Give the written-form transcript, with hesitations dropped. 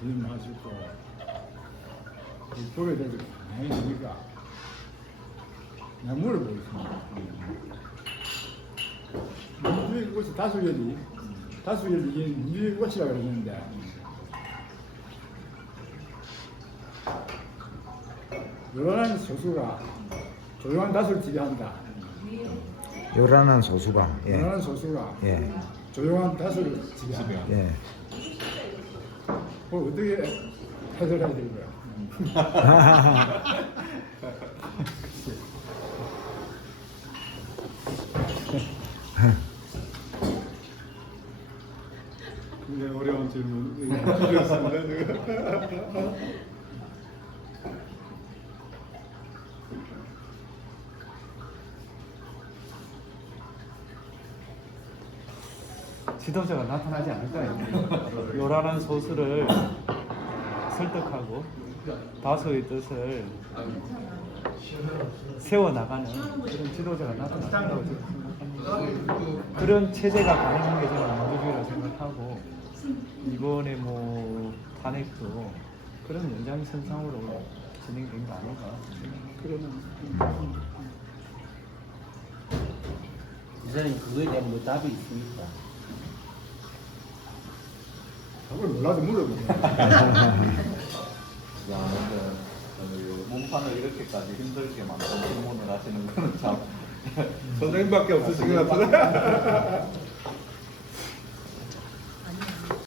질문하시고 이쪽에 대해서 많이 되니까 내가 물어보겠습니다. 민주주의 꽃이 다수결이 이게 민주주의 꽃이라고 그러는데 요란한 소수가 조용한 다수를 지배한다. 요란한 소수가 예. 요란한 소수가 예. 조용한 다수를 지배한다. 예. 그걸 어떻게 해석해야 되는 거야? 굉장히 어려운 질문 주셨습니다. 지도자가 나타나지 않을까요? 요란한 소수를 설득하고 다수의 뜻을 세워나가는 그런 지도자가 나타난다고 생각합니다. 그런 체제가 가능한 게 저는 민주주의라고 생각하고 이번에 뭐 탄핵도 그런 연장선상으로 진행된 거 아닌가 그러는 이사님 그거에 대한 뭐 답이 있습니까? 그걸 몰라서 물어보네. 야, 근데 몸판을 이렇게까지 힘들게 만든 질문을 하시는 거는 참 선생님밖에 없으신 것 같은데.